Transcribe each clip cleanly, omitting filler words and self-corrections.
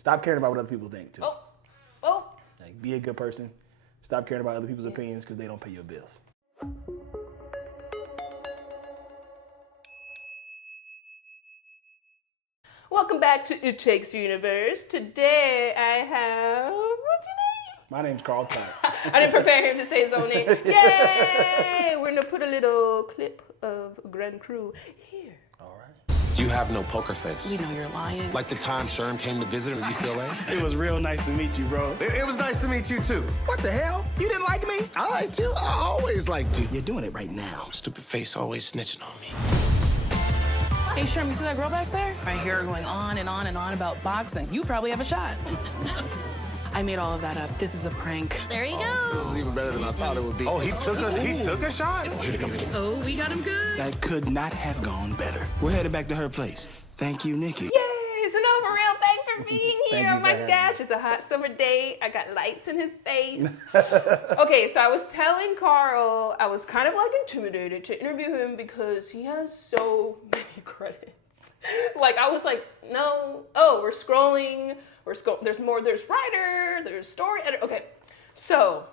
Stop caring about what other people think, too. Oh. Like, be a good person. Stop caring about other people's opinions because they don't pay your bills. Welcome back to It Takes Universe. Today I have, what's your name? My name's Carl Tart. I didn't prepare him to say his own name. Yay! We're gonna put a little clip of Grand Crew here. All right. You have no poker face. We know you're lying. Like the time Sherm came to visit at UCLA? It was real nice to meet you, bro. It was nice to meet you, too. What the hell? You didn't like me? I liked you. I always liked you. You're doing it right now. Stupid face always snitching on me. Hey, Sherm, you see that girl back there? I hear her going on and on and on about boxing. You probably have a shot. I made all of that up. This is a prank. There you go. This is even better than I thought it would be. Oh, he took a shot? Here it comes. Oh, we got him good. That could not have gone better. We're headed back to her place. Thank you, Nikki. Yay! So no, for real, thanks for being Thank here. you Oh my for having gosh, me. it's a hot summer day. I got lights in his face. Okay, so I was telling Carl I was kind of like intimidated to interview him because he has so many credits. Like I was like, no, we're scrolling. There's more. There's writer. There's story editor. Okay, so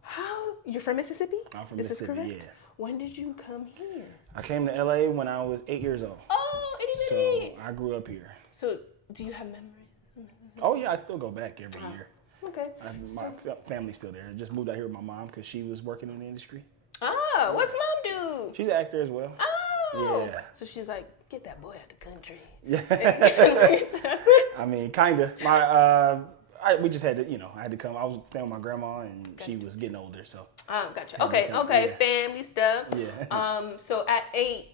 how you're from Mississippi? I'm from Is this Mississippi, correct? yeah. When did you come here? I came to LA when I was 8 years old. Oh, itty So bitty. I grew up here. So do you have memories? Oh, yeah, I still go back every year. Okay. My family's still there. I just moved out here with my mom because she was working in the industry. Oh, what's mom do? She's an actor as well. Oh. Yeah. So she's like, get that boy out the country. Yeah. I mean, kind of. We just had to, I had to come. I was staying with my grandma, and she was getting older, so. Oh, gotcha. Had to come, Okay, yeah. family stuff. Yeah. So at 8,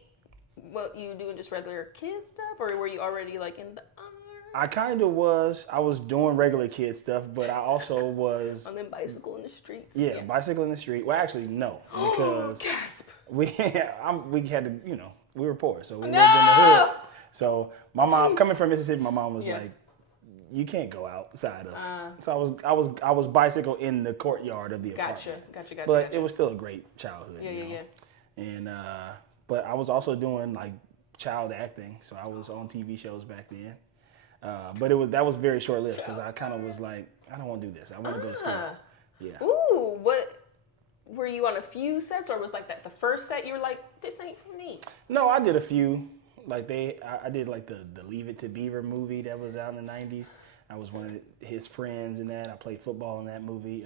what you doing just regular kid stuff, or were you already like in the arts? I kind of was. I was doing regular kid stuff, but I also was. On them bicycle in the streets. Yeah, bicycle in the street. Well, actually, no, because Gasp. we had to, we were poor, so we lived in the hood. So my mom, coming from Mississippi, my mom was like, "You can't go outside of." So I was bicycle in the courtyard of the apartment. Gotcha. But it was still a great childhood. Yeah. And but I was also doing like child acting, so I was on TV shows back then. But that was very short lived because I kind of was like, I don't want to do this. I want to go to school. Yeah. Ooh, what? Were you on a few sets, or was like that the first set you were like, this ain't for me? No, I did a few. Like I did like the Leave It to Beaver movie that was out in the 90s. I was one of his friends in that. I played football in that movie.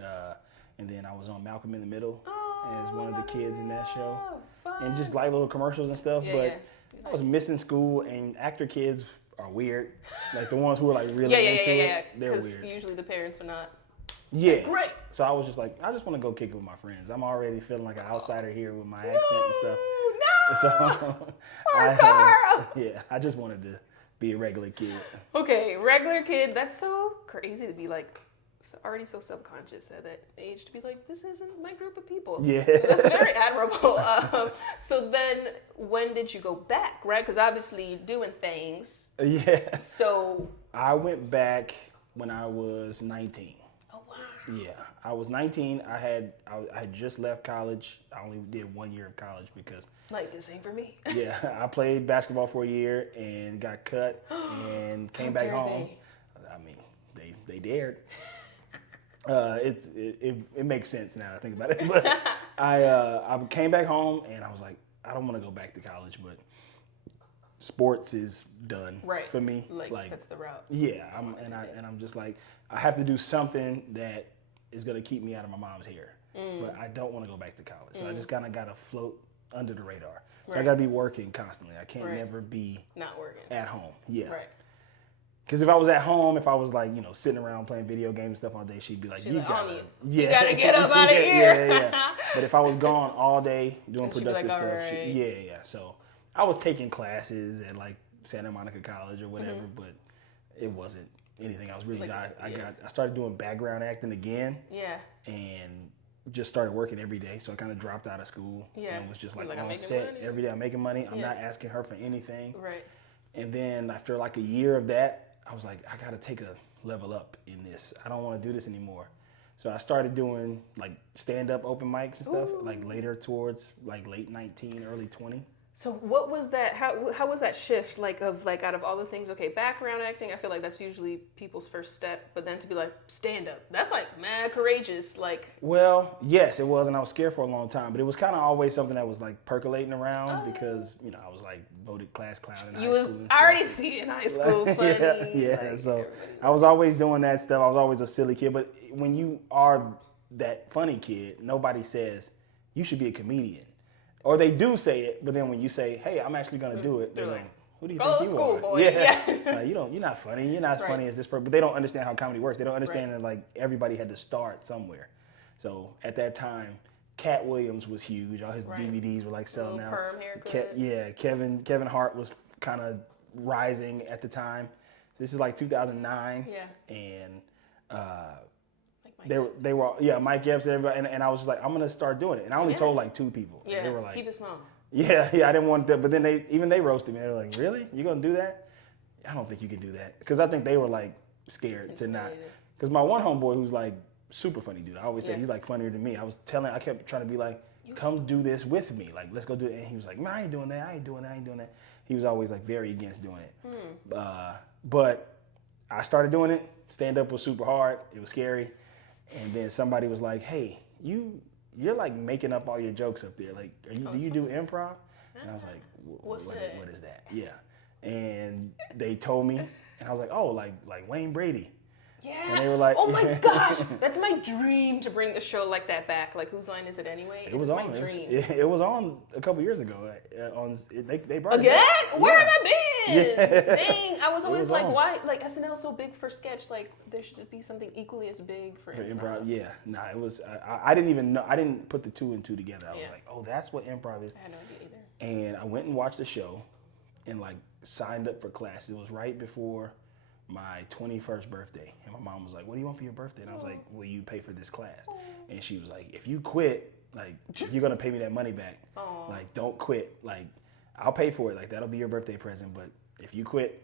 And then I was on Malcolm in the Middle as one of the kids in that show. Fun. And just like little commercials and stuff. But I was missing school, and actor kids are weird. Like the ones who are like really into it, they're weird. Because usually the parents are not. Yeah. Great. So I was just like, I just want to go kick it with my friends. I'm already feeling like an outsider here with my accent and stuff. No! So Carl! I just wanted to be a regular kid. Okay, regular kid. That's so crazy to be like, already so subconscious at that age to be like, this isn't my group of people. Yeah. So that's very admirable. So then, when did you go back? Right? Because obviously you're doing things. Yeah. So I went back when I was 19. Oh wow. Yeah, I was 19. I had just left college. I only did 1 year of college because. Like this ain't for me. Yeah, I played basketball for a year and got cut and came back home. I mean, they dared. It makes sense now that I think about it. But I came back home and I was like, I don't want to go back to college, but sports is done for me. Like that's the route. Yeah, I'm just like, I have to do something that is gonna keep me out of my mom's hair. But I don't want to go back to college. So I just kind of gotta float under the radar. So I gotta be working constantly. I can't never be not working at home. Yeah. Right. Because if I was at home, if I was like, sitting around playing video games and stuff all day, she'd be like, you gotta get up out of here. Yeah. But if I was gone all day doing productive like, stuff, right. So I was taking classes at like Santa Monica College or whatever, but it wasn't anything I was really. I started doing background acting again. Yeah. And just started working every day, so I kind of dropped out of school. Yeah. And was just like on set every day. I'm making money. I'm not asking her for anything. Right. And then after like a year of that, I was like, I got to take a level up in this. I don't want to do this anymore. So I started doing like stand-up open mics and stuff, like later towards like late 19, early 20. So what was that? How was that shift like out of all the things? Okay, background acting. I feel like that's usually people's first step, but then to be like stand up, that's like mad courageous. Like. Well, yes, it was, and I was scared for a long time, but it was kind of always something that was like percolating around because I was like voted class clown in high school. I already see it in high school. Funny. Yeah. Like, So I was always doing that stuff. I was always a silly kid, but when you are that funny kid, nobody says you should be a comedian. Or they do say it, but then when you say, "Hey, I'm actually gonna do it," they're like, "Who do you think you school, are?" boy. Yeah, like, you're not funny. You're not as funny as this person. But they don't understand how comedy works. They don't understand that like everybody had to start somewhere. So at that time, Cat Williams was huge. All his DVDs were like selling out. Perm haircut. Kevin Hart was kind of rising at the time. So this is like 2009. Yeah. And they were Mike Epps, everybody, and I was just like, I'm gonna start doing it, and I only told like 2 people. Yeah, and they were like, keep it small. Yeah, I didn't want that, but then they roasted me. They were like, really? You gonna do that? I don't think you can do that, because I think they were like scared to not. Because my one homeboy, who's like super funny dude, I always say he's like funnier than me. I kept trying to be like, come do this with me, like let's go do it, and he was like, man, I ain't doing that. He was always like very against doing it. But I started doing it. Stand up was super hard. It was scary. And then somebody was like, "Hey, you're like making up all your jokes up there. Like, do you do improv?" And I was like, "What is that?" Yeah. And they told me, and I was like, "Oh, like Wayne Brady." Yeah. And they were like, "Oh my gosh, that's my dream to bring a show like that back." Like, whose line is it anyway? It was on. My dream. It was on a couple years ago. They brought again. It back. Where have I been? Yeah. Dang, I was always like, on. why? Like SNL's so big for sketch. Like, there should be something equally as big for improv. Yeah. Nah, it was. I didn't even know. I didn't put the 2 and 2 together. I was like, oh, that's what improv is. I had no idea either. And I went and watched the show, and like signed up for class. It was right before my 21st birthday, and my mom was like, "What do you want for your birthday?" And I was like, "Will you pay for this class?" And she was like, "If you quit, like you're gonna pay me that money back. Like don't quit. Like I'll pay for it. Like that'll be your birthday present. But if you quit,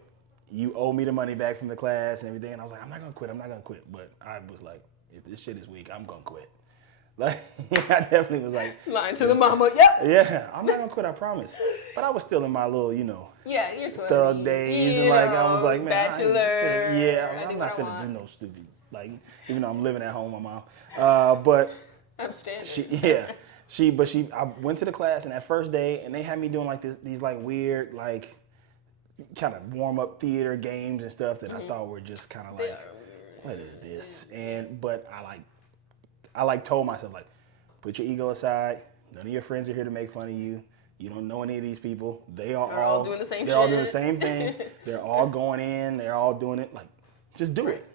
you owe me the money back from the class and everything." And I was like, "I'm not gonna quit." But I was like, "If this shit is weak, I'm gonna quit." Like I definitely was like lying to the mama. Yep. Yeah, I'm not gonna quit. I promise. But I was still in my little, yeah, you're 20, thug days, and like I was like, man, bachelor. I'm not finna do no stupid. Like even though I'm living at home, with my mom. But I'm standing. I went to the class, and that first day, and they had me doing like these like weird like kind of warm up theater games and stuff that I thought were just kind of like, what is this? But I told myself like, put your ego aside. None of your friends are here to make fun of you. You don't know any of these people. They're all doing the same shit. They're all doing the same thing. They're all going in. They're all doing it. Like, just do it.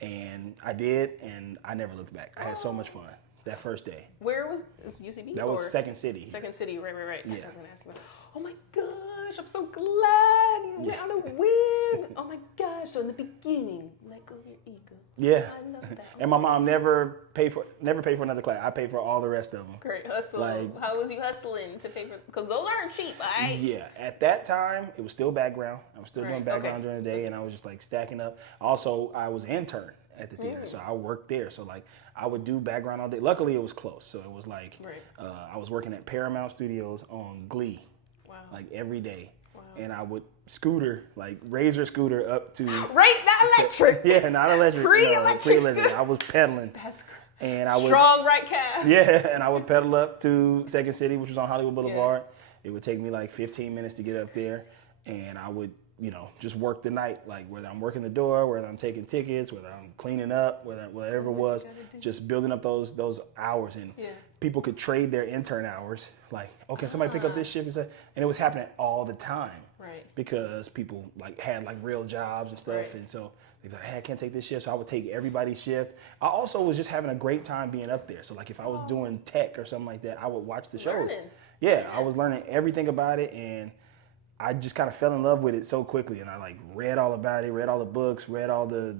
And I did, and I never looked back. I had so much fun that first day. Where was UCB? That was Second City. Second City, right. That's what I was going to ask you about. Oh my gosh, I'm so glad you went on a whim. Oh my gosh, so in the beginning, let go of your ego. Yeah. I love that. And my mom never paid for another class. I paid for all the rest of them. Great hustle. Like, how was you hustling to pay for? Because those aren't cheap, right? Yeah. At that time, it was still background. I was still doing background during the day, and I was just like stacking up. Also, I was an intern at the theater, so I worked there. So like, I would do background all day. Luckily, it was close, so it was like I was working at Paramount Studios on Glee, like every day. And I would razor scooter up to... Right, not electric. Yeah, not electric. Pre-electric scooter. I was pedaling. That's great. And I would, strong right calf. Yeah, and I would pedal up to Second City, which was on Hollywood Boulevard. Yeah. It would take me like 15 minutes to get up there. And I would, just work the night, like whether I'm working the door, whether I'm taking tickets, whether I'm cleaning up, whatever it was, just building up those hours. And people could trade their intern hours. Like, oh, can somebody pick up this shift? And it was happening all the time. Right. Because people had real jobs and stuff. Right. And so they'd be like, hey, I can't take this shift. So I would take everybody's shift. I also was just having a great time being up there. So if I was doing tech or something like that, I would watch the shows. Yeah, I was learning everything about it, and I just kind of fell in love with it so quickly. And I read all about it, read all the books, read all the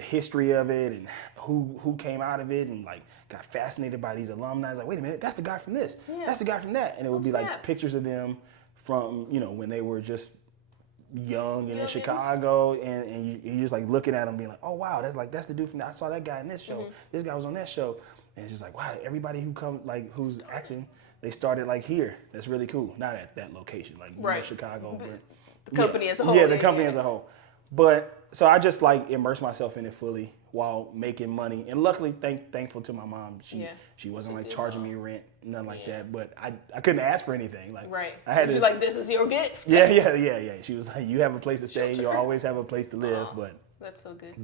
history of it and who came out of it, and got fascinated by these alumni. I was like, wait a minute, that's the guy from this. Yeah. That's the guy from that. And it would be pictures of them from, when they were just young and in Chicago, and you're just looking at them being like, oh wow, that's the dude from that. I saw that guy in this show. Mm-hmm. This guy was on that show. And it's just wow, everybody who comes who's acting, they started like here. That's really cool. Not at that location, like Chicago, but the company as a whole. Yeah, the company as a whole. But so I just like immersed myself in it fully while making money, and luckily, thankful to my mom. She wasn't like charging me rent, nothing like that. But I couldn't ask for anything. Like I had She's like, this is your gift. Yeah. She was like, you have a place to stay. You'll always have a place to live. But that's so good.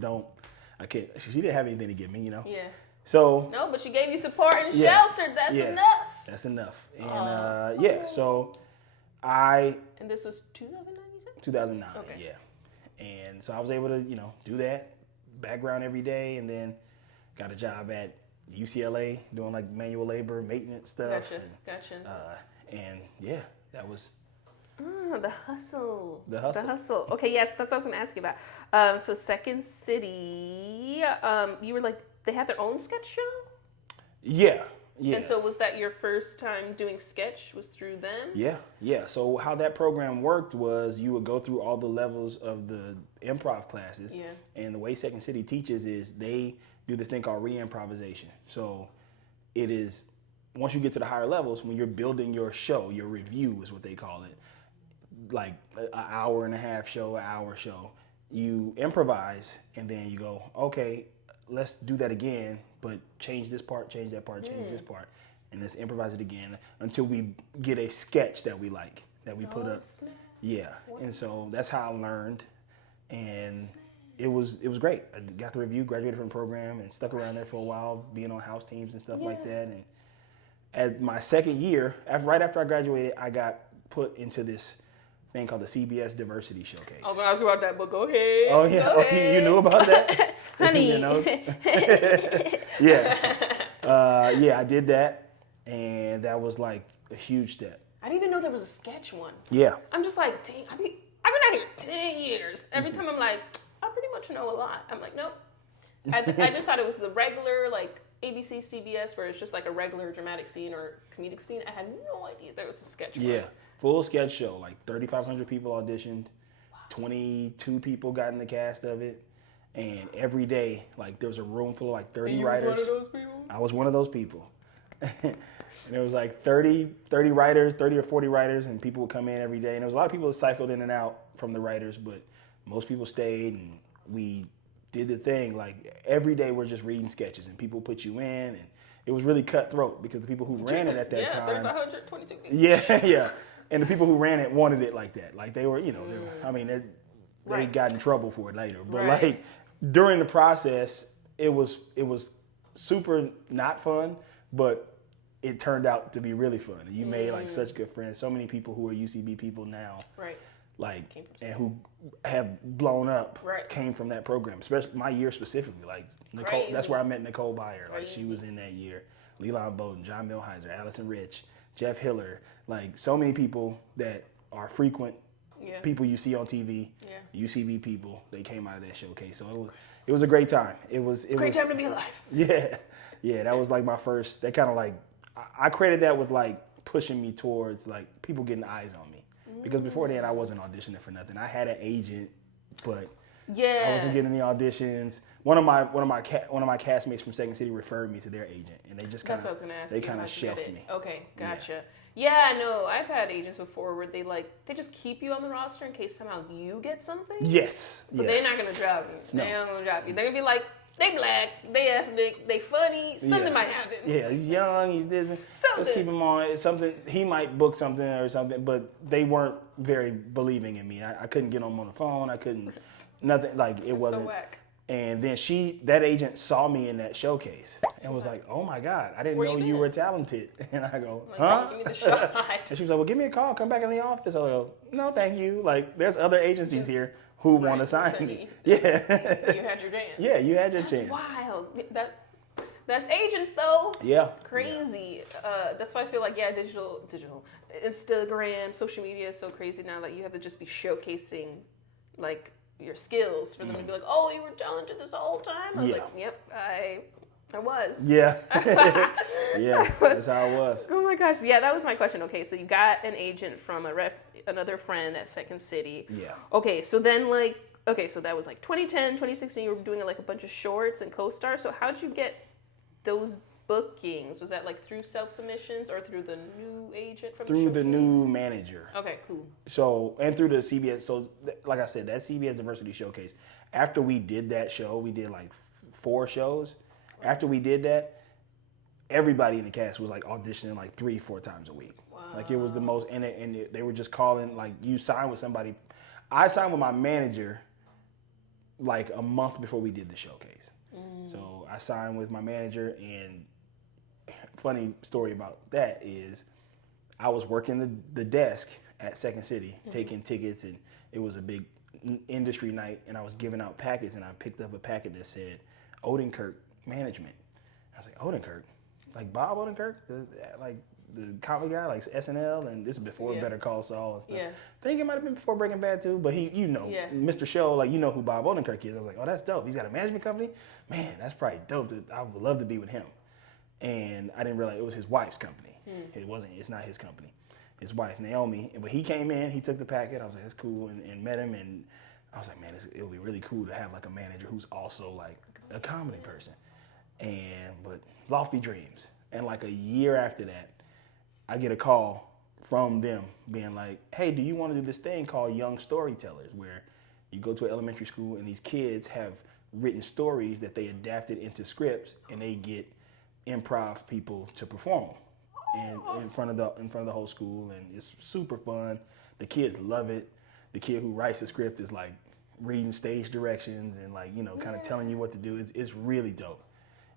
I can't. She didn't have anything to give me, Yeah. So no, but she gave you support and shelter. That's enough. That's enough. And so I. And this was 2009, you said? 2009. Okay. Yeah. And so I was able to, do that background every day, and then got a job at UCLA doing like manual labor, maintenance stuff. Gotcha. And yeah, that was. The hustle. The hustle. Okay, yes, that's what I was going to ask you about. So Second City, you were like, they had their own sketch show? Yeah. And so was that your first time doing sketch, was through them? Yeah. So how that program worked was you would go through all the levels of the improv classes. Yeah. And the way Second City teaches is they do this thing called re-improvisation. So it is, once you get to the higher levels, when you're building your show, your review is what they call it, like an hour and a half show, an hour show, you improvise, and then you go, okay, let's do that again, but change this part, change that part, change this part, and let's improvise it again until we get a sketch that we like, that we put up. Snap. Yeah, and so that's how I learned, and it was great. I got the review, graduated from the program, and stuck around there for a while, being on house teams and stuff like that. And at my second year, right after I graduated, I got put into this thing called the CBS Diversity Showcase. I was going to ask you about that, but go ahead. Oh, yeah. Go ahead. You knew about that? Honey. Your notes? Yeah, I did that, and that was like a huge step. I didn't even know there was a sketch one. Yeah. I'm just like, dang, I've been out here 10 years. Every time I'm like, I pretty much know a lot. I'm like, nope. I just thought it was the regular, like, ABC, CBS, where it's just like a regular dramatic scene or comedic scene. I had no idea there was a sketch one. Yeah. Full sketch show, like 3,500 people auditioned, 22 people got in the cast of it, and every day, like there was a room full of like 30 writers. You was one of those people? I was one of those people. And there was like 30 writers, 30 or 40 writers, and people would come in every day. And there was a lot of people that cycled in and out from the writers, but most people stayed, and we did the thing. Like every day we're just reading sketches, and people put you in, and it was really cutthroat because the people who ran it at that time. 3,500, 22 people. Yeah. And the people who ran it wanted it like that. Like they were, they got in trouble for it later. But like during the process, it was super not fun, but it turned out to be really fun. And you made like such good friends. So many people who are UCB people now, like, and who have blown up, came from that program. Especially my year specifically. Like Nicole, that's where I met Nicole Byer. Like she was in that year. Leland Bowden, John Milheiser, Allison Rich, Jeff Hiller, like so many people that are frequent people you see on TV, UCB people, they came out of that showcase. So it was a great time. It was a great time to be alive. Yeah, that was like my first, that kind of like, I credit that with like pushing me towards like people getting eyes on me. Because before then I wasn't auditioning for nothing. I had an agent, but I wasn't getting any auditions. One of my castmates from Second City referred me to their agent, and they just kind of shelved me. Okay, gotcha. Yeah, no, I've had agents before where they just keep you on the roster in case somehow you get something. Yes. But they're not gonna drop you. No. They're not gonna drop you. They're gonna be like, they black, they ethnic, they funny, something might happen. Yeah, he's young, he's this. Let's keep him on. It's something, he might book something or something, but they weren't very believing in me. I couldn't get them on the phone. I couldn't. Nothing, like it wasn't. So whack. And then that agent saw me in that showcase and was like, oh my God, I didn't know you were talented. And I go, huh? Give me the shot. And she was like, well, give me a call, come back in the office. I go, no, thank you. Like, there's other agencies here who want to sign me. Yeah. You had your chance. Yeah, you had your chance. That's wild. That's agents though. Yeah. Crazy. That's why I feel like, digital, Instagram, social media is so crazy now that you have to just be showcasing like your skills for them to be like, oh, you were talented this whole time? I was like, yep, I was. Yeah. Yeah, that's how it was. Oh my gosh. Yeah, that was my question. Okay, so you got an agent from another friend at Second City. Yeah. Okay, so then so that was like 2010, 2016, you were doing like a bunch of shorts and co-stars. So how'd you get those bookings? Was that like through self-submissions or through the new agent from Through the showcase? new manager. Okay, cool. So, and through the CBS, so like I said, that CBS Diversity Showcase, after we did that show, we did like 4 shows. After we did that, everybody in the cast was like auditioning like 3-4 times a week. Wow. Like it was the most, and they were just calling, like you sign with somebody. I signed with my manager like a month before we did the showcase. So I signed with my manager, and funny story about that is I was working the desk at Second City, taking tickets, and it was a big industry night, and I was giving out packets, and I picked up a packet that said Odenkirk Management. I was like, Odenkirk? Like Bob Odenkirk? The comedy guy, like SNL, and this is before Better Call Saul and stuff. Yeah. I think it might have been before Breaking Bad too, but he, Mr. Show, like, you know who Bob Odenkirk is. I was like, oh, that's dope. He's got a management company? Man, that's probably dope. I would love to be with him. And I didn't realize it was his wife's company. It's not his company. His wife, Naomi. But he came in, he took the packet. I was like, that's cool, and met him. And I was like, man, it would be really cool to have like a manager who's also like a comedy person. But lofty dreams. And like a year after that, I get a call from them being like, hey, do you want to do this thing called Young Storytellers, where you go to an elementary school and these kids have written stories that they adapted into scripts, and they get improv people to perform them in front of the whole school, and it's super fun. The kids love it. The kid who writes the script is like reading stage directions and like, you know, kind of telling you what to do. It's really dope.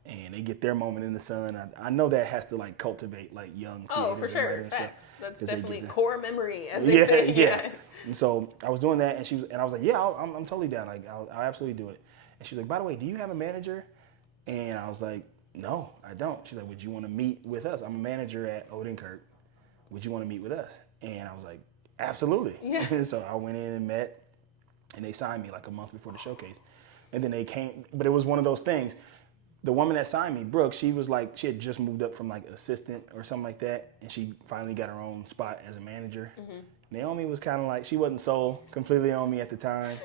And they get their moment in the sun. I know that has to like cultivate like young creators. Oh, for sure, facts. That's definitely core memory, as they say. Yeah. And so I was doing that, and I was like, yeah, I'm totally down. Like I'll absolutely do it. And she was like, by the way, do you have a manager? And I was like, no, I don't. She's like, would you want to meet with us? I'm a manager at Odenkirk. Would you want to meet with us? And I was like, absolutely. Yeah. So I went in and met, and they signed me like a month before the showcase. And then they came, but it was one of those things. The woman that signed me, Brooke, she was like, she had just moved up from like assistant or something like that, and she finally got her own spot as a manager. Naomi was kind of like, she wasn't sold completely on me at the time.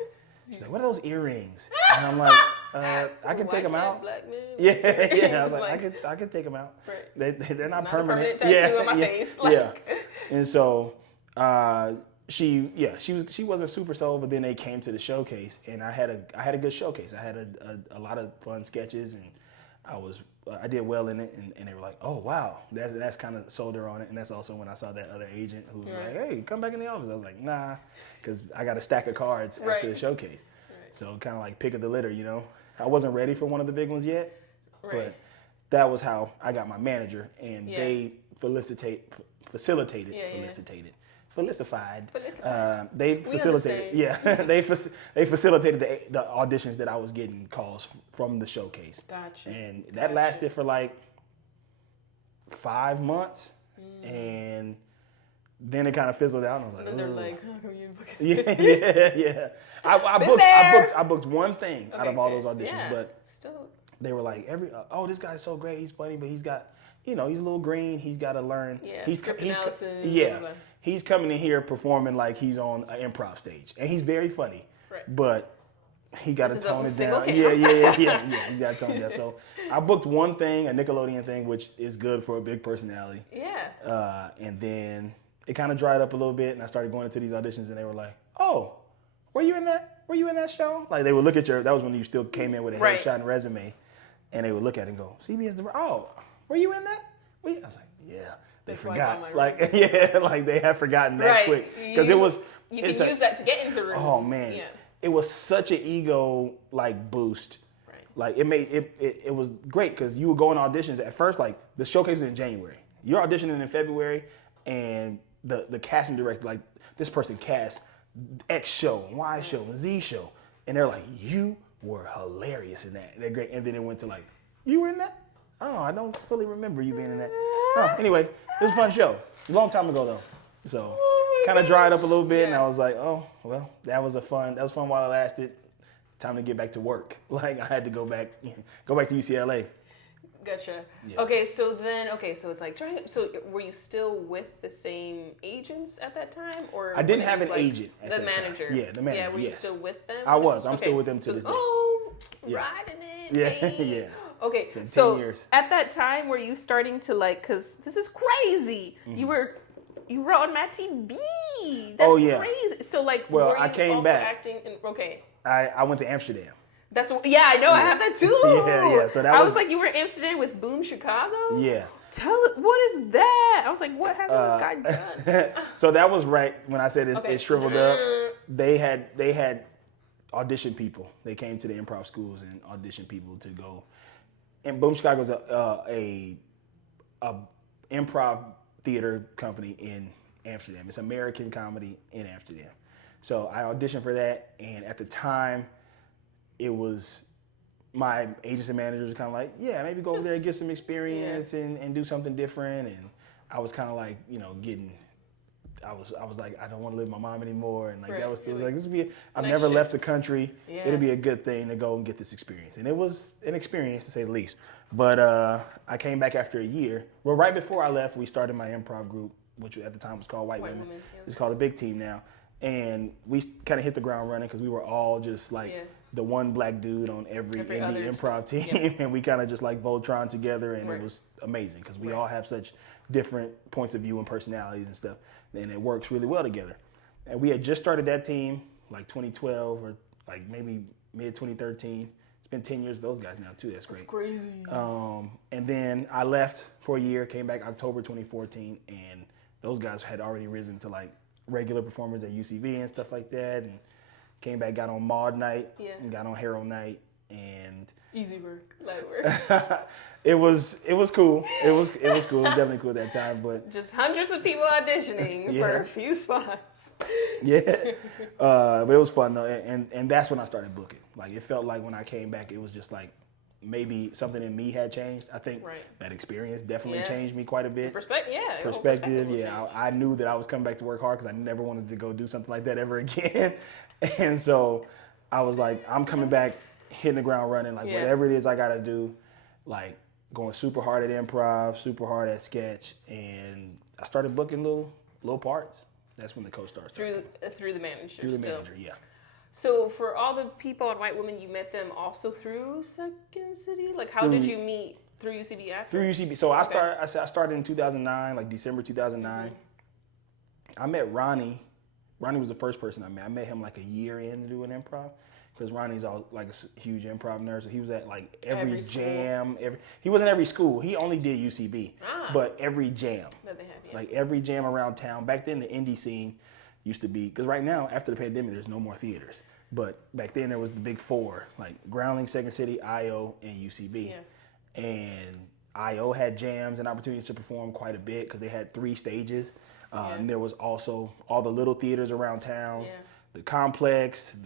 She's like, what are those earrings? And I'm like, I can take them out. Black man. Yeah. I was like, I could take them out. Right. They're not permanent. A permanent tattoo on my face. Like. Yeah. And so she wasn't super sold, but then they came to the showcase, and I had a good showcase. I had a lot of fun sketches, and I did well in it, and they were like, oh wow, that's kind of sold her on it. And that's also when I saw that other agent who was like, hey, come back in the office. I was like, nah, because I got a stack of cards after the showcase. So kind of like pick of the litter, you know. I wasn't ready for one of the big ones yet, but that was how I got my manager, and they facilitated. They facilitated. Yeah, they facilitated the auditions that I was getting calls from the showcase. Gotcha. And that lasted for like 5 months, and then it kind of fizzled out. And I was like, and they're like, how come you book yeah. I booked one thing out of all those auditions, but still, they were like, this guy's so great, he's funny, but he's got, he's a little green, he's got to learn. Yeah, he's analysis. He's coming in here performing like he's on an improv stage, and he's very funny, but he got to tone it down. Yeah. He got to tone it down. So I booked one thing, a Nickelodeon thing, which is good for a big personality. Yeah. And then it kind of dried up a little bit, and I started going into these auditions, and they were like, "Oh, were you in that show?" Like they would look at that was when you still came in with a headshot and resume, and they would look at it and go, "CBS, were you in that?" I was like, "Yeah." They forgot, like they had forgotten that quick, because it was. You can use that to get into rooms. Oh man, it was such an ego boost. Right. Like it made it was great, because you would go in auditions at first. Like the showcase is in January, you're auditioning in February, and the casting director, like, this person cast X show, and Y show, and Z show, and they're like, you were hilarious in that. They're great, and then it went to like, you were in that? Oh, I don't fully remember you being in that. Oh, anyway, it was a fun show. A long time ago though, so kind of dried up a little bit, and I was like, oh well, that was fun while it lasted. Time to get back to work. Like I had to go back to UCLA. Gotcha. Yeah. Okay, so it's like so were you still with the same agents at that time, or I didn't have an agent at the manager? Time. Yeah, the manager. Yeah, were you still with them? I was. I'm still with them to this day. Oh, riding it. Yeah, yeah. Okay, 10 so years. at that time, were you starting to like? Because this is crazy. You were on MadTV. That's crazy. So like, Well, were you I came also back. acting in? Okay. I went to Amsterdam. I know. I have that too. Yeah. So I was like, you were in Amsterdam with Boom Chicago. Yeah. What is that? I was like, what has this guy done? So that was right when I said it shriveled up. They had auditioned people. They came to the improv schools and auditioned people to go. And Boom Chicago is a improv theater company in Amsterdam. It's American comedy in Amsterdam. So I auditioned for that, and at the time, it was my agents and managers were kind of like, yeah, maybe go over there and get some experience and do something different. And I was kind of like, I was like, I don't want to live with my mom anymore. And like that was still like, this would be, I've never left the country. Yeah. It'll be a good thing to go and get this experience. And it was an experience to say the least. But I came back after a year. Well, right before I left, we started my improv group, which at the time was called White Women. It's called a Big Team now. And we kind of hit the ground running because we were all just like the one black dude on every indie improv team. And we kind of just like Voltron together, and it was amazing because we all have such different points of view and personalities and stuff. And it works really well together. And we had just started that team like 2012 or like maybe mid 2013. It's been 10 years of those guys now too. That's great. That's crazy. And then I left for a year, came back October 2014, and those guys had already risen to like regular performers at UCB and stuff like that, and came back, got on Maud night, and got on Harold night, and easy work, light work. it was cool. It was cool. It was definitely cool at that time, but just hundreds of people auditioning for a few spots. But it was fun though, and that's when I started booking. Like it felt like when I came back, it was just like maybe something in me had changed. I think that experience definitely changed me quite a bit. Perspective, I knew that I was coming back to work hard because I never wanted to go do something like that ever again. And so I was like, I'm coming back, hitting the ground running, like whatever it is I got to do, like going super hard at improv, super hard at sketch, and I started booking little parts. That's when the co-stars started. Through the manager. Through the manager, yeah. So for all the people on White Women, you met them also through Second City? Like how did you meet through UCB after? Through UCB. So I started in 2009, like December 2009. I met Ronnie. Ronnie was the first person I met. I met him like a year in to do an improv. Because Ronnie's like a huge improv nerd, so he was at like every jam. He wasn't every school. He only did UCB, but every jam. That they had, like every jam around town. Back then, the indie scene used to be, because right now, after the pandemic, there's no more theaters. But back then, there was the big four, like Groundling, Second City, IO, and UCB. Yeah. And IO had jams and opportunities to perform quite a bit because they had 3 stages. And there was also all the little theaters around town, the Complex,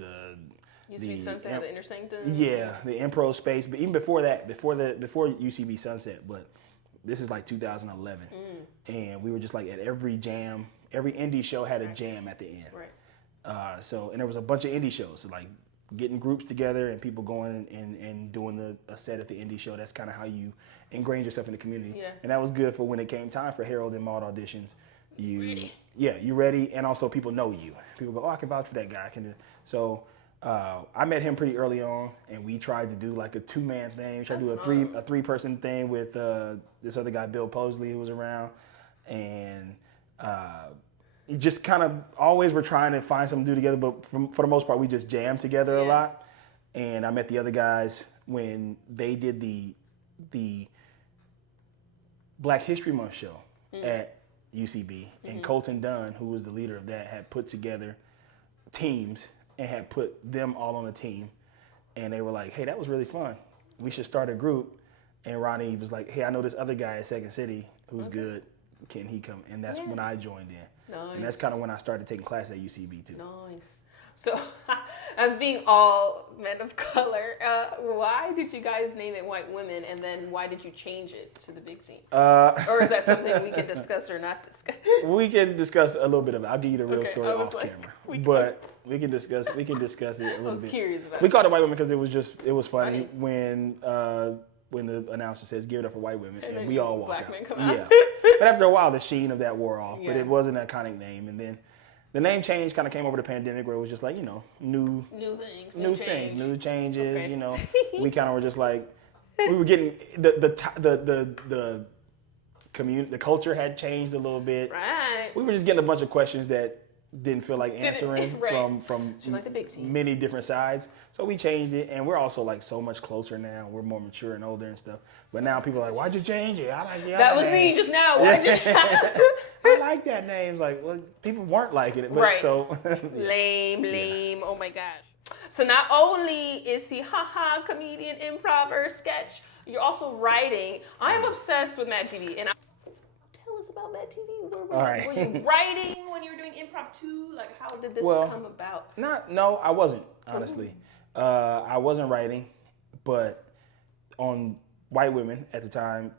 UCB Sunset, the Inner Sanctum. Yeah, the Improv space. But even before that, before UCB Sunset, but this is like 2011. And we were just like at every jam, every indie show had a jam at the end. Right. And there was a bunch of indie shows, so like getting groups together and people going and doing a set at the indie show. That's kind of how you ingrain yourself in the community. Yeah. And that was good for when it came time for Harold and Maud auditions. You're ready, and also people know you. People go, oh, I can vouch for that guy. I can do. So I met him pretty early on, and we tried to do like a 2-man thing. We tried to do a 3-person thing with this other guy, Bill Posley, who was around, and just kind of always were trying to find something to do together. But for the most part, we just jammed together a lot. And I met the other guys when they did the Black History Month show at UCB, and Colton Dunn, who was the leader of that, had put together teams and had put them all on a team, and they were like, hey, that was really fun. We should start a group. And Ronnie was like, hey, I know this other guy at Second City who's good. Can he come? And that's when I joined in. Nice. And that's kind of when I started taking classes at UCB too. Nice. So, as being all men of color, why did you guys name it White Women, and then why did you change it to the Big Team? Or is that something we can discuss or not discuss? We can discuss a little bit of it. I'll give you the real story off camera. But we can discuss it a little bit. I was curious about it. We called it White Women because it was funny when the announcer says, give it up for White Women, and we all walk out. Men come out. Yeah. But after a while, the sheen of that wore off, but it was an iconic name. And then the name change kind of came over the pandemic, where it was just like, new things, new changes. Okay. We kind of were just like, we were getting the culture had changed a little bit. Right. We were just getting a bunch of questions that didn't feel like answering from like the big team. many different sides. So we changed it, and we're also like so much closer now. We're more mature and older and stuff. But now people are like, "Why'd you change it?" I like that was me just now. Why'd you? I like that name. It's like, well, people weren't liking it, but right? So lame. Yeah. Oh my gosh. So not only is he comedian, improver, sketch, you're also writing. I am obsessed with MadTV, and tell us about MadTV. Were you writing when you were doing improv too? Like, how did this come about? No, I wasn't, honestly. I wasn't writing, but on White Women at the time,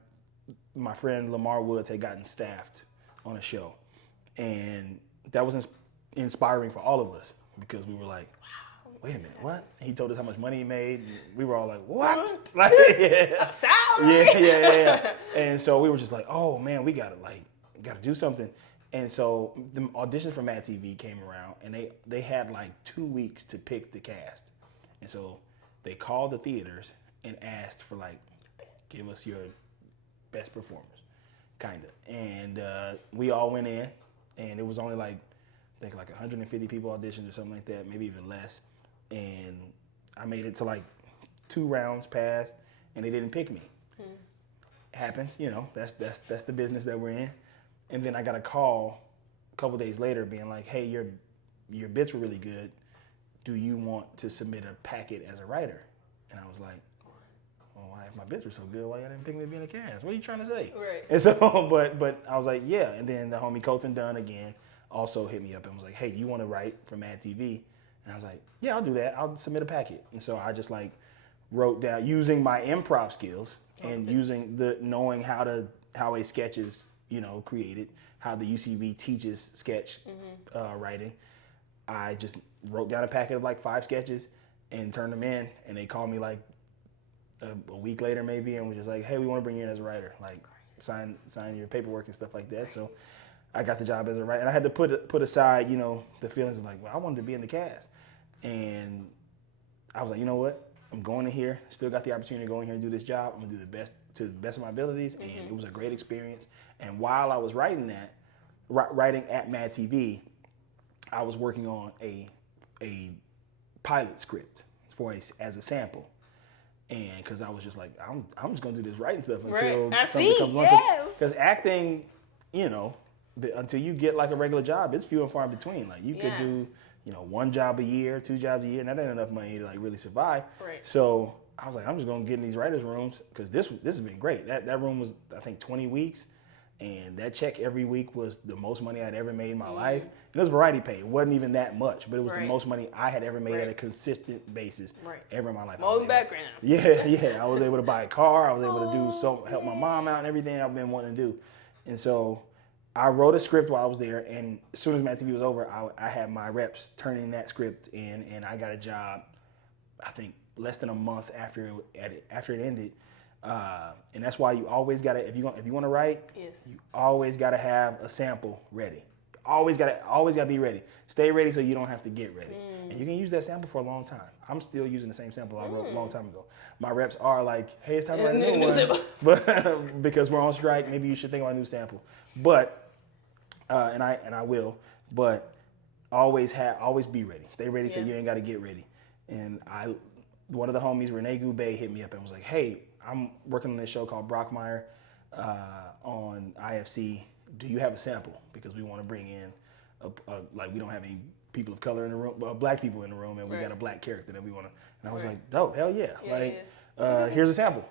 my friend Lamar Woods had gotten staffed on a show, and that was inspiring for all of us because we were like, wow, wait a minute, what? He told us how much money he made, and we were all like, what? Like, yeah. Salary? Yeah. And so we were just like, oh man, we gotta do something. And so the auditions for MadTV came around, and they had like 2 weeks to pick the cast. And so they called the theaters and asked for like, give us your best performers, kinda. And we all went in, and it was only like, I think like 150 people auditioned or something like that, maybe even less. And I made it to like 2 rounds passed, and they didn't pick me. Happens, that's the business that we're in. And then I got a call a couple days later being like, hey, your bits were really good. Do you want to submit a packet as a writer? And I was like, well, why, if my bits were so good, why y'all didn't pick me to be in the cast? What are you trying to say? Right. And so, but I was like, yeah. And then the homie Colton Dunn again also hit me up and was like, hey, you want to write for MadTV? And I was like, yeah, I'll do that. I'll submit a packet. And so I just like wrote down using my improv skills and using knowing how a sketch is, created, how the UCB teaches sketch writing. I just wrote down a packet of like 5 sketches and turned them in, and they called me like a week later maybe and was just like, hey, we want to bring you in as a writer, like sign your paperwork and stuff like that. So I got the job as a writer, and I had to put aside, the feelings of like, well, I wanted to be in the cast. And I was like, you know what? I'm going in here, still got the opportunity to go in here and do this job. I'm gonna do the best to the best of my abilities, and it was a great experience. And while I was writing at MadTV, I was working on a pilot script as a sample, and because I was just like, I'm just gonna do this writing stuff until something comes along. Because acting, until you get like a regular job, it's few and far in between. Like you could do 1 job a year, 2 jobs a year, and that ain't enough money to like really survive. Right. So I was like, I'm just gonna get in these writers' rooms because this has been great. That room was, I think, 20 weeks, and that check every week was the most money I'd ever made in my life. And it was variety pay. It wasn't even that much, but it was the most money I had ever made at a consistent basis ever in my life. All the background. Yeah. I was able to buy a car. I was able to help my mom out and everything I've been wanting to do. And so I wrote a script while I was there, and as soon as MadTV was over, I had my reps turning that script in, and I got a job, I think, less than a month after it ended. And that's why you always gotta, if you want to write, you always gotta have a sample ready. Always gotta be ready. Stay ready so you don't have to get ready. And you can use that sample for a long time. I'm still using the same sample I wrote a long time ago. My reps are like, hey, it's time to write a new one. But because we're on strike, maybe you should think about a new sample. But and I will, but always be ready. Stay ready so you ain't got to get ready. And one of the homies, Renee Goubet, hit me up and was like, hey, I'm working on this show called Brockmire on IFC. Do you have a sample? Because we want to bring in like we don't have any people of color in the room, black people in the room, and we got a black character that we want to. And I was like, dope, hell yeah. Here's a sample.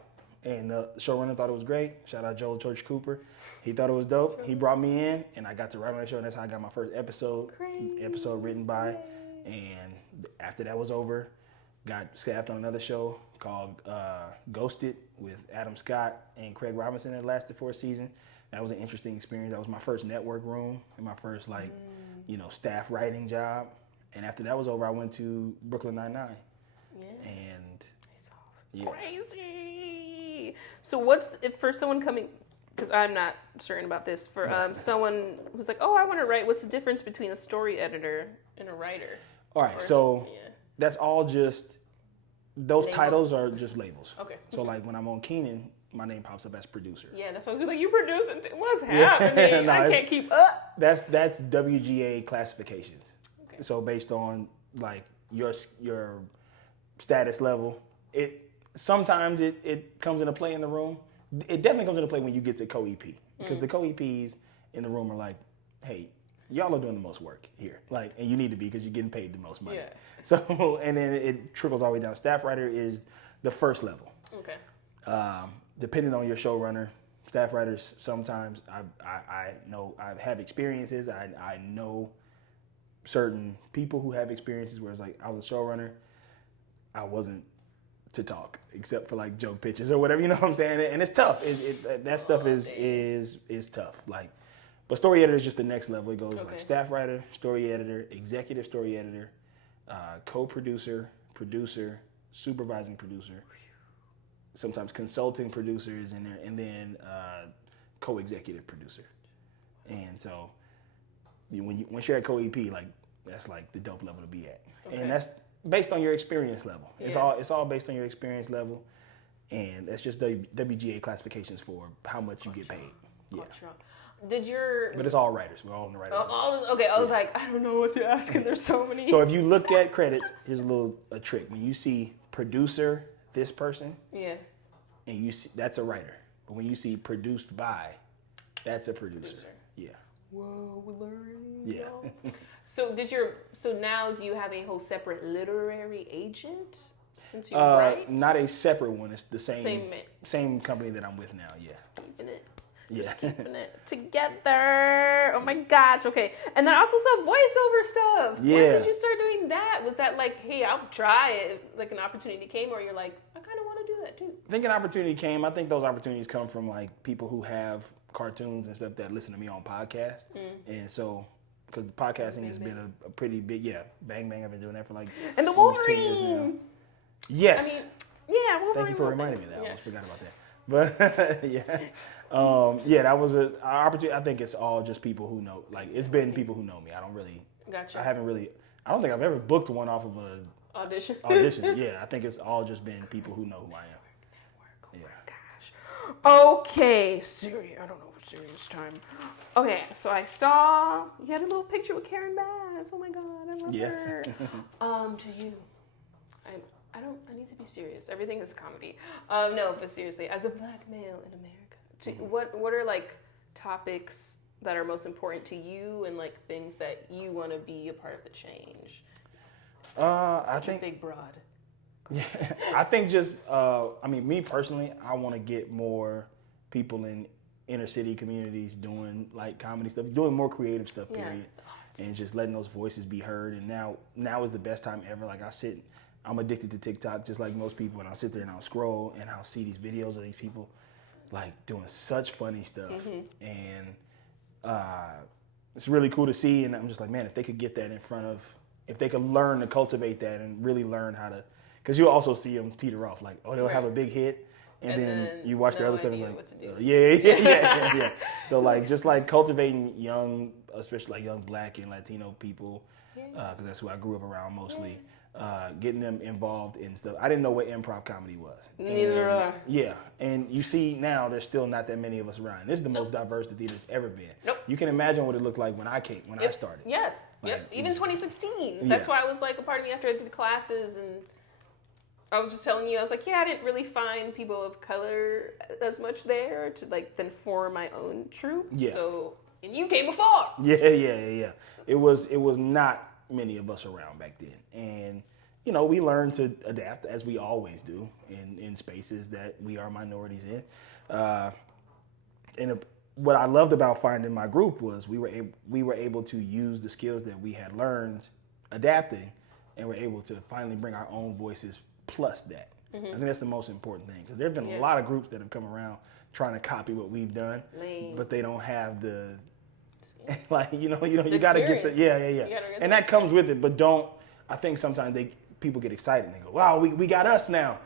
And the showrunner thought it was great. Shout out Joel Church Cooper. He thought it was dope. He brought me in, and I got to write on that show, and that's how I got my first episode written by. And after that was over, got staffed on another show called Ghosted with Adam Scott and Craig Robinson that lasted for a season. That was an interesting experience. That was my first network room and my first staff writing job. And after that was over, I went to Brooklyn Nine-Nine. And crazy. So what's for someone coming? Because I'm not certain about this. For someone who's like, oh, I want to write. What's the difference between a story editor and a writer? All right, that's all just Those titles are just labels. Okay. So like when I'm on Keenan, my name pops up as producer. Yeah, that's why I was like, you producing? What's happening? No, I can't keep up. That's WGA classifications. Okay. So based on like your status level, sometimes it comes into play in the room. It definitely comes into play when you get to co-EP, because the co-EPs in the room are like, hey, y'all are doing the most work here, like, and you need to be because you're getting paid the most money. Yeah. So and then it trickles all the way down. Staff writer is the first level. Okay. Depending on your showrunner, staff writers, sometimes I know I have experiences. I know certain people who have experiences where it's like I was a showrunner, I wasn't to talk except for like joke pitches or whatever, you know what I'm saying? And it's tough. That stuff is tough. Like, but story editor is just the next level. It goes like staff writer, story editor, executive story editor, co-producer, producer, supervising producer. Sometimes consulting producer is in there, and then co-executive producer. And so once you're at co-EP, like that's like the dope level to be at. Okay. And that's based on your experience level. Yeah. It's all based on your experience level, and that's just the WGA classifications for how much you get paid. Yeah. But it's all writers. We're all in the writer. I was like, I don't know what to ask, and there's so many. So if you look at credits, here's a trick. When you see producer, this person, and you see that's a writer. But when you see produced by, that's a producer. Yeah. Whoa, we're learning. Yeah. So now do you have a whole separate literary agent since you write? Not a separate one. It's the same company that I'm with now. Yeah. Keeping it. Just keeping it together. Oh my gosh. Okay. And then I also saw voiceover stuff. Yeah. When did you start doing that? Was that like, hey, I'll try it, like an opportunity came, or you're like, I kind of want to do that too? I think an opportunity came. I think those opportunities come from like people who have cartoons and stuff that listen to me on podcasts. And so, because podcasting has been a pretty big, Bang Bang, I've been doing that for like and the Wolverine. Yes. I mean, yeah, Wolverine. Thank you for reminding me of that. I almost forgot about that. But that was an opportunity. I think it's all just people who know. Like, it's been people who know me. I don't think I've ever booked one off of a audition. Yeah, I think it's all just been people who know who I am. Oh my gosh. Okay, Siri. I don't know if Siri's time. Okay, so I saw you had a little picture with Karen Bass. Oh my God, I love her. To you. I need to be serious. Everything is comedy. No, but seriously, as a black male in America, what are like topics that are most important to you, and like things that you want to be a part of the change? I think big broad. Yeah, I think just me personally, I want to get more people in inner city communities doing like comedy stuff, doing more creative stuff. Period, and just letting those voices be heard. And now is the best time ever. Like I'm addicted to TikTok just like most people, and I'll sit there and I'll scroll and I'll see these videos of these people like doing such funny stuff. And it's really cool to see, and I'm just like, man, if they could get that in front of, if they could learn to cultivate that and really learn how to, because you'll also see them teeter off, like, they'll have a big hit, and then you watch the other stuff, and it's like, yeah. So like, just like cultivating young, especially like young Black and Latino people, because that's who I grew up around mostly. Getting them involved in stuff. I didn't know what improv comedy was. Neither are. Yeah, and you see now there's still not that many of us around. This is the most diverse the theater's ever been. You can imagine what it looked like when I started. Yeah. Even 2016. That's why I was like a part of me after I did classes, and I was just telling you, I was like, I didn't really find people of color as much there to like then form my own troupe. Yeah. So, and you came before. Yeah. It was not many of us around back then, and we learned to adapt as we always do in spaces that we are minorities in. And what I loved about finding my group was we were able to use the skills that we had learned adapting, and we're able to finally bring our own voices plus that. I think that's the most important thing, because there have been a lot of groups that have come around trying to copy what we've done, but they don't have the like you got to get the and that comes with it. But I think sometimes people get excited and they go, wow, we got us now,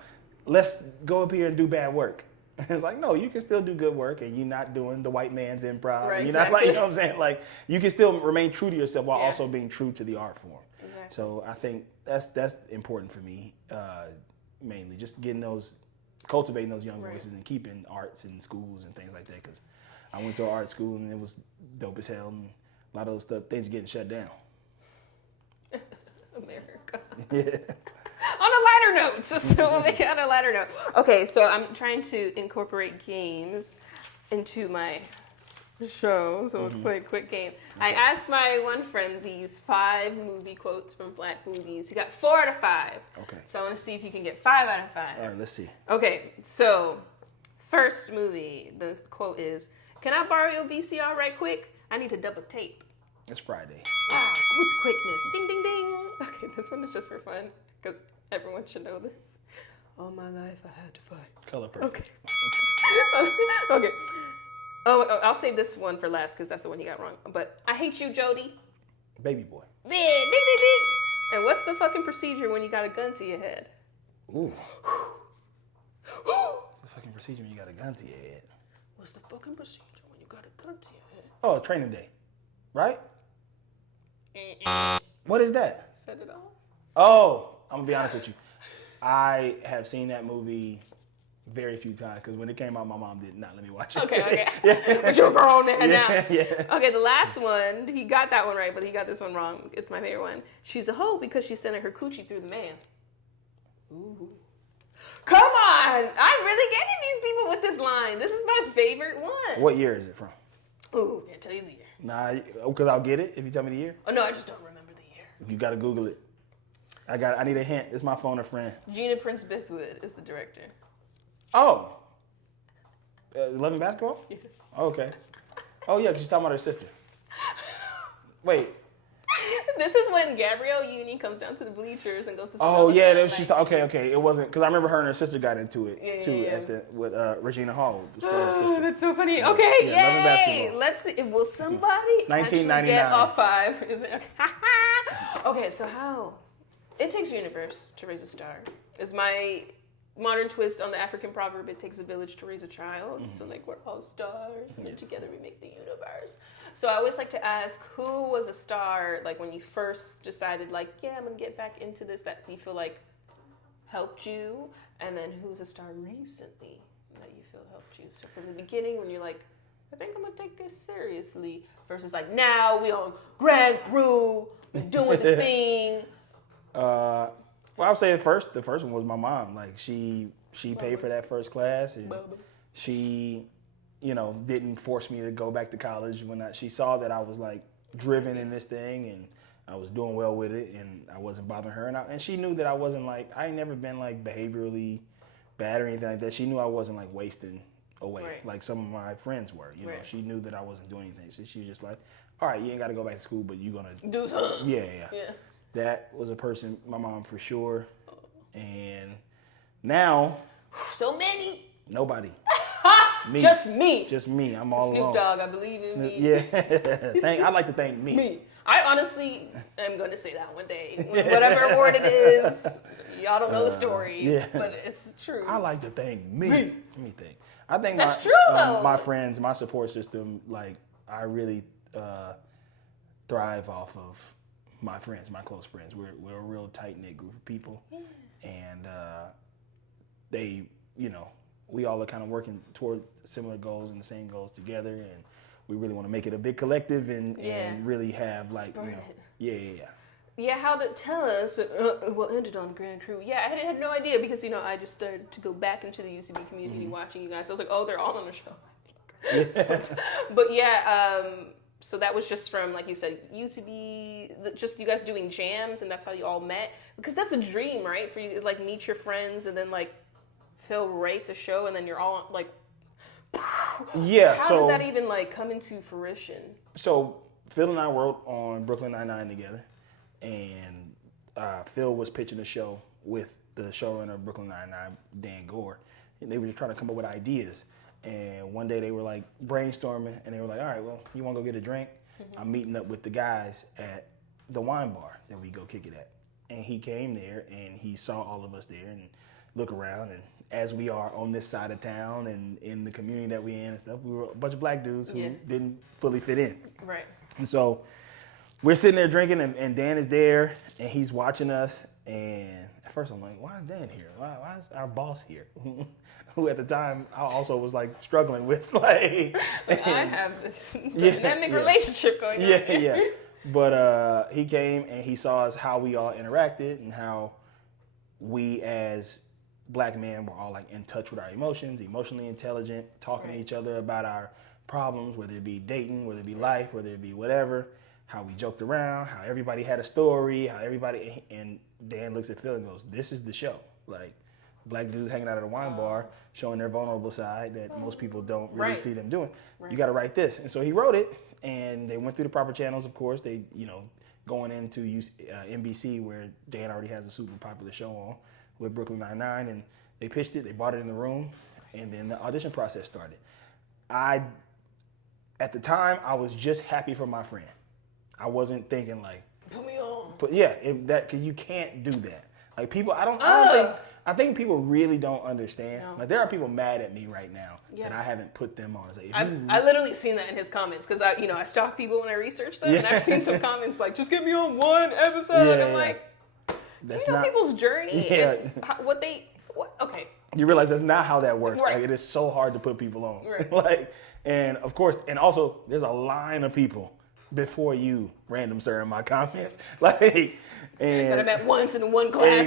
let's go up here and do bad work. And it's like, no, you can still do good work, and you're not doing the white man's improv. Right, you're not like, you know what I'm saying? Like, you can still remain true to yourself while also being true to the art form. Exactly. So I think that's important for me. mainly, just cultivating those young voices and keeping arts in schools and things like that. Because I went to an art school and it was dope as hell, and a lot of those things are getting shut down. America. Yeah. On a lighter note, so we'll make it on a lighter note. Okay, so I'm trying to incorporate games into my show, so we'll play a quick game. Okay. I asked my one friend these 5 movie quotes from Black movies. He got 4 out of 5. Okay. So I want to see if you can get 5 out of 5. All right, let's see. Okay, so first movie, the quote is, "Can I borrow your VCR right quick? I need to double tape." It's Friday. Wow, with quickness. Ding, ding, ding. Okay, this one is just for fun, because everyone should know this. All my life I had to fight. Color Purple. Okay. Okay. Oh, I'll save this one for last because that's the one he got wrong. But I hate you, Jody. Baby Boy. Ding, ding, ding, ding. And what's the fucking procedure when you got a gun to your head? Ooh. What's the fucking procedure when you got a gun to your head? What's the fucking procedure when you got a gun to your head? Oh, Training Day. Right? What is that? Set it off. Oh, I'm going to be honest with you. I have seen that movie very few times because when it came out, my mom did not let me watch it. Okay. But you're a grown man now. Yeah. Okay, the last one, he got that one right, but he got this one wrong. It's my favorite one. She's a hoe because she's sending her coochie through the mail. Ooh. Come on! I'm really getting these people with this line. This is my favorite one. What year is it from? Ooh, can't tell you the year. Nah, because I'll get it if you tell me the year. Oh, no, I just don't remember the year. You got to Google it. I need a hint. It's my phone a friend. Gina Prince Bythewood is the director. Oh. Loving Basketball? Yeah. Okay. Oh, yeah, because she's talking about her sister. Wait. This is when Gabrielle Union comes down to the bleachers and goes to. Oh yeah, okay. It wasn't because I remember her and her sister got into it with Regina Hall. Oh, that's so funny. Okay, yay! Let's see. Will somebody actually get all 5? Is it okay? Okay, so how? It takes a universe to raise a star. Is my modern twist on the African proverb, it takes a village to raise a child. Mm-hmm. So like we're all stars and then together we make the universe. So I always like to ask, who was a star like when you first decided like, yeah, I'm gonna get back into this, that you feel like helped you, and then who was a star recently that you feel helped you? So from the beginning when you're like, I think I'm gonna take this seriously, versus like now we on Grand Crew, we're doing the thing. Well, I would say the first one was my mom. Like she paid for that first class, and she, didn't force me to go back to college when she saw that I was like driven in this thing and I was doing well with it and I wasn't bothering her. And she knew that I wasn't like, I ain't never been like behaviorally bad or anything like that. She knew I wasn't like wasting away like some of my friends were. You know, she knew that I wasn't doing anything. So she was just like, all right, you ain't got to go back to school, but you're gonna do something. Yeah. That was a person, my mom for sure. And now, so many. Nobody. Me. Just me. Just me. I'm all Snoop alone. Dogg, I believe in me. Yeah. I'd like to thank me. Me. I honestly am going to say that one day. Whatever award it is, y'all don't know the story, but it's true. I like to thank me. Let me think. I think that's true though. My friends, my support system, like I really thrive off of my friends, my close friends. We're a real tight-knit group of people. Yeah. And they, we all are kind of working toward similar goals and the same goals together, and we really want to make it a big collective and really have like, Yeah, how to tell us what ended on Grand Crew. Yeah, I had no idea because, I just started to go back into the UCB community watching you guys. So I was like, oh, they're all on the show. But so that was just from, like you said, UCB, just you guys doing jams, and that's how you all met. Because that's a dream, right? For you to, like, meet your friends, and then, like, Phil writes a show, and then you're all, like, yeah. How did that even, like, come into fruition? So Phil and I worked on Brooklyn Nine-Nine together, and Phil was pitching a show with the showrunner of Brooklyn Nine-Nine, Dan Gore, and they were just trying to come up with ideas. And one day they were like brainstorming, and they were like, all right, well, you want to go get a drink? Mm-hmm. I'm meeting up with the guys at the wine bar that we go kick it at. And he came there, and he saw all of us there and look around. And as we are on this side of town and in the community that we in and stuff, we were a bunch of black dudes who didn't fully fit in. Right. And so we're sitting there drinking, and Dan is there, and he's watching us. And first I'm like, why is Dan here? Why is our boss here? Who at the time I also was like struggling with like. I have this dynamic relationship going on. Yeah. But he came and he saw us how we all interacted and how we as black men were all like in touch with our emotions, emotionally intelligent, talking to each other about our problems, whether it be dating, whether it be life, whether it be whatever, how we joked around, how everybody had a story, how everybody, and Dan looks at Phil and goes, this is the show. Like, black dudes hanging out at a wine bar, showing their vulnerable side that most people don't really see them doing. You got to write this. And so he wrote it, and they went through the proper channels, of course. They, going into NBC, where Dan already has a super popular show on with Brooklyn Nine-Nine, and they pitched it, they bought it in the room, and then the audition process started. At the time, I was just happy for my friend. I wasn't thinking like, put me on. But yeah, cause you can't do that. Like people, I think people really don't understand. No. Like there are people mad at me right now that I haven't put them on. Like, I literally seen that in his comments because I stalk people when I research them, and I've seen some comments like, just get me on one episode. I'm like, do you know people's journey and okay. You realize that's not how that works. Like it is so hard to put people on. Like, and of course, and also there's a line of people before you, random sir, in my comments. Like, and that I met once in one class.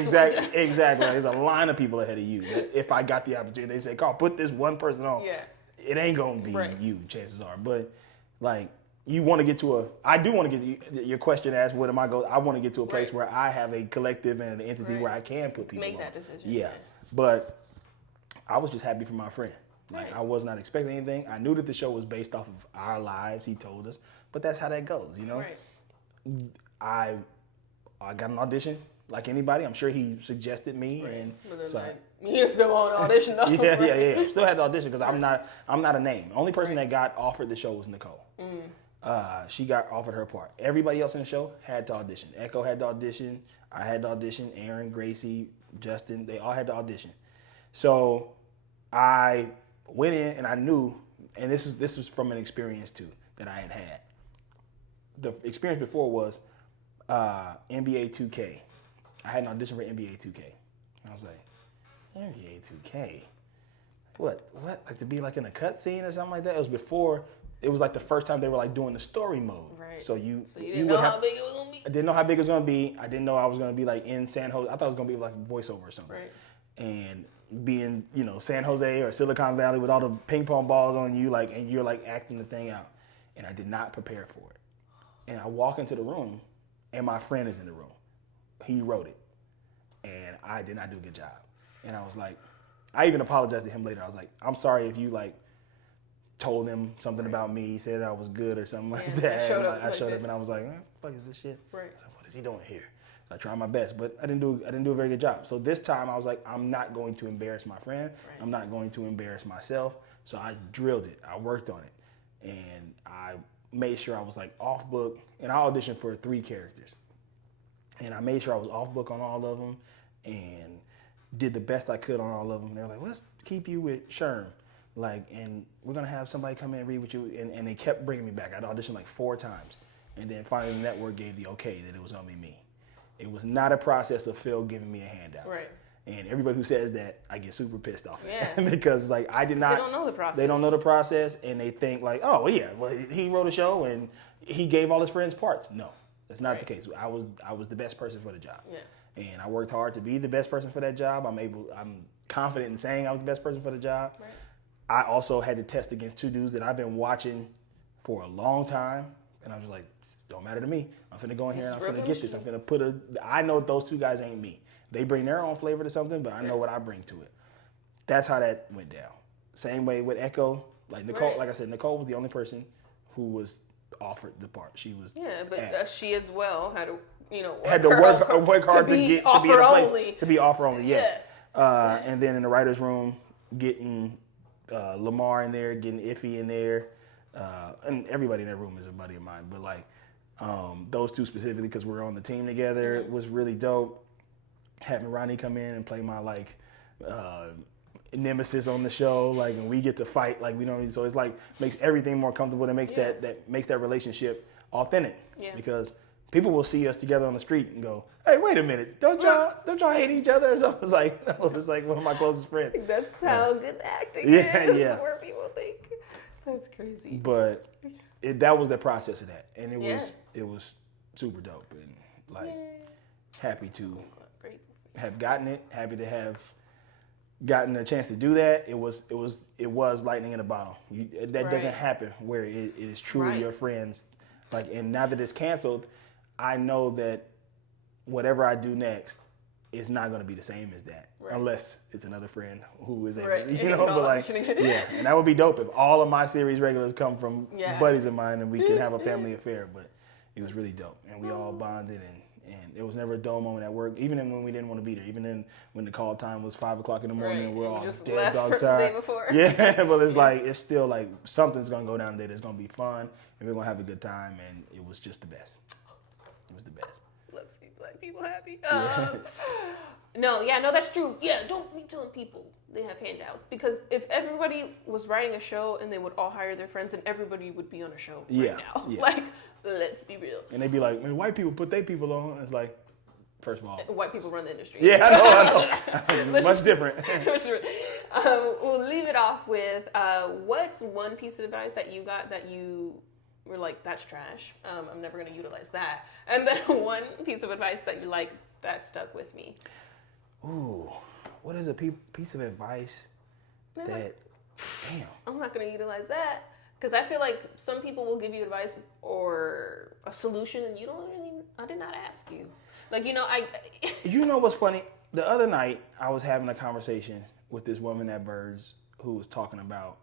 Exactly. There's a line of people ahead of you. If I got the opportunity, they say, Carl, put this one person on. Yeah. It ain't gonna be you, chances are. But like, you want to get to I do want to get your question asked, what am I going? I want to get to a place where I have a collective and an entity where I can put people on. Make that decision. Yeah. But I was just happy for my friend. Like I was not expecting anything. I knew that the show was based off of our lives, he told us. But that's how that goes, I got an audition like anybody. I'm sure he suggested me, and so you still on audition though. Yeah. Still had the audition because I'm not a name. The only person that got offered the show was Nicole. She got offered her part. Everybody else in the show had to audition. Echo had to audition. I had to audition. Aaron, Gracie, Justin, they all had to audition. So I went in and I knew, and this was from an experience too that I had. The experience before was NBA 2K. I had an audition for NBA 2K. I was like, NBA 2K? What? Like to be like in a cutscene or something like that? It was before. It was like the first time they were like doing the story mode. Right. So you didn't know how big it was gonna be? I didn't know how big it was gonna be. I didn't know I was gonna be like in San Jose. I thought it was gonna be like voiceover or something. Right. And being, San Jose or Silicon Valley with all the ping pong balls on you, like, and you're like acting the thing out. And I did not prepare for it. And I walk into the room, and my friend is in the room. He wrote it, and I did not do a good job. And I was like, I even apologized to him later. I was like, I'm sorry if you like told him something about me, said I was good or something like that. I showed up and I was like, what the fuck is this shit? Right. Like, what is he doing here? So I tried my best, but I didn't do a very good job. So this time I was like, I'm not going to embarrass my friend. Right. I'm not going to embarrass myself. So I drilled it. I worked on it, and I made sure I was like off book, and I auditioned for 3 characters. And I made sure I was off book on all of them and did the best I could on all of them. They're like, let's keep you with Sherm. Like, and we're gonna have somebody come in and read with you. And they kept bringing me back. I'd auditioned like 4 times. And then finally the network gave the okay that it was gonna be me. It was not a process of Phil giving me a handout. Right. And everybody who says that, I get super pissed off at because like I did not. They don't know the process. They don't know the process, and they think like, oh well, yeah, well he wrote a show and he gave all his friends parts. No, that's not the case. I was the best person for the job. Yeah. And I worked hard to be the best person for that job. I'm confident in saying I was the best person for the job. Right. I also had to test against 2 dudes that I've been watching for a long time, and I was like, don't matter to me. I'm finna go in here and I'm finna get this. I'm finna I know those 2 guys ain't me. They bring their own flavor to something, but I know what I bring to it. That's how that went down. Same way with Echo. Like Nicole, like I said, Nicole was the only person who was offered the part. She was she as well had to work hard to be in a place to be offer only. Yes. Yeah. And then in the writers' room, getting Lamar in there, getting Iffy in there, and everybody in that room is a buddy of mine. But like those 2 specifically, because we're on the team together, it was really dope. Having Ronnie come in and play my like nemesis on the show, like, and we get to fight like we don't need. So it's like makes everything more comfortable. And makes that makes that relationship authentic. Yeah. Because people will see us together on the street and go, "Hey, wait a minute, don't y'all hate each other?" So it's like one of my closest friends. That's how good acting Yeah, is. yeah. Where people think that's crazy. But that was the process of that, and it was super dope, and like happy to have gotten it. Happy to have gotten a chance to do that. It was lightning in a bottle. That doesn't happen where it is truly your friends. Like, and now that it's canceled, I know that whatever I do next is not going to be the same as that, unless it's another friend who is able, but like, and that would be dope if all of my series regulars come from buddies of mine and we can have a family affair. But it was really dope, and we all bonded, and it was never a dull moment at work, even when we didn't want to be there, even when the call time was 5 o'clock in the morning and we're all just dead left dog the tired. day before. Yeah, but it's still like something's going to go down today that's going to be fun, and we're going to have a good time, and it was just the best. It was the best. Let's see black people happy. No, that's true. Yeah, don't be telling people they have handouts, because if everybody was writing a show and they would all hire their friends, and everybody would be on a show right now. Yeah. Like, let's be real. And they'd be like, "Man, white people put their people on." It's like, first of all, white people run the industry. Yeah, I know. Much different. We'll leave it off with what's one piece of advice that you got that you were like, that's trash. I'm never going to utilize that. And then one piece of advice that you're like, that stuck with me. Ooh, what is a piece of advice that, damn. I'm not going to utilize that. Because I feel like some people will give you advice or a solution and I did not ask you. Like, You know what's funny? The other night, I was having a conversation with this woman at Birds who was talking about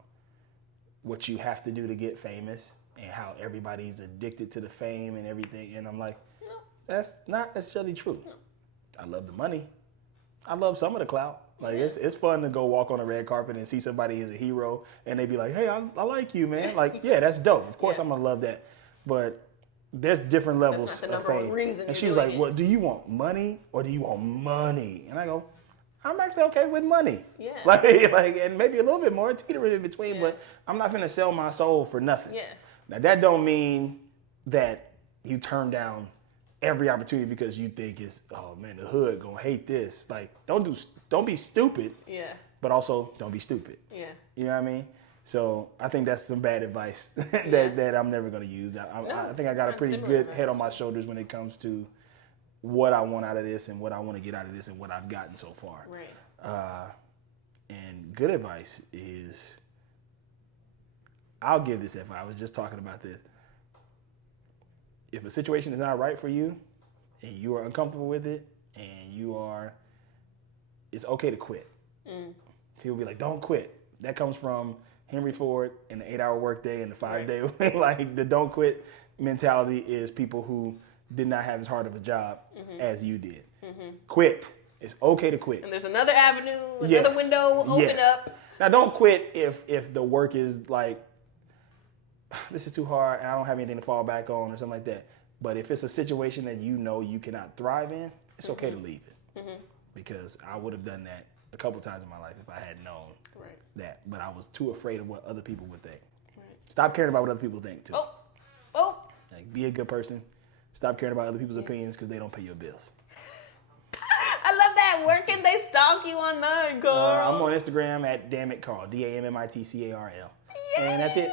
what you have to do to get famous and how everybody's addicted to the fame and everything. And I'm like, no, that's not necessarily true. No. I love the money. I love some of the clout. Like, it's fun to go walk on a red carpet and see somebody as a hero and they be like, "Hey, I like you, man." Like, yeah, that's dope. Of course I'm going to love that. But there's different levels that's not the of number fame. One reason and she was like, "Well, do you want money or do you want money?" And I go, "I'm actually okay with money." Yeah. Like, and maybe a little bit more, teetering in between, but I'm not finna sell my soul for nothing. Yeah. Now, that don't mean that you turn down every opportunity because you think it's, oh man, the hood gonna hate this. Like, don't be stupid. Yeah. But also don't be stupid. Yeah. You know what I mean? So I think that's some bad advice that I'm never gonna use. I think I got a pretty good head on my shoulders when it comes to what I want out of this and what I want to get out of this and what I've gotten so far. Right. And good advice is, I'll give this advice. I was just talking about this. If a situation is not right for you and you are uncomfortable with it and it's okay to quit. People be like, "Don't quit." That comes from Henry Ford and the 8-hour workday and the 5-day. Like, the don't quit mentality is people who did not have as hard of a job as you did. Quit. It's okay to quit. And there's another avenue, another window will open up. Now, don't quit if the work is like, this is too hard and I don't have anything to fall back on or something like that. But if it's a situation that you cannot thrive in, it's okay to leave it. Because I would have done that a couple times in my life if I had known that. But I was too afraid of what other people would think. Stop caring about what other people think, too. Like, be a good person. Stop caring about other people's opinions because they don't pay your bills. I love that. Where can they stalk you online, Carl? I'm on Instagram at DammitCarl, DAMMITCARL. And that's it.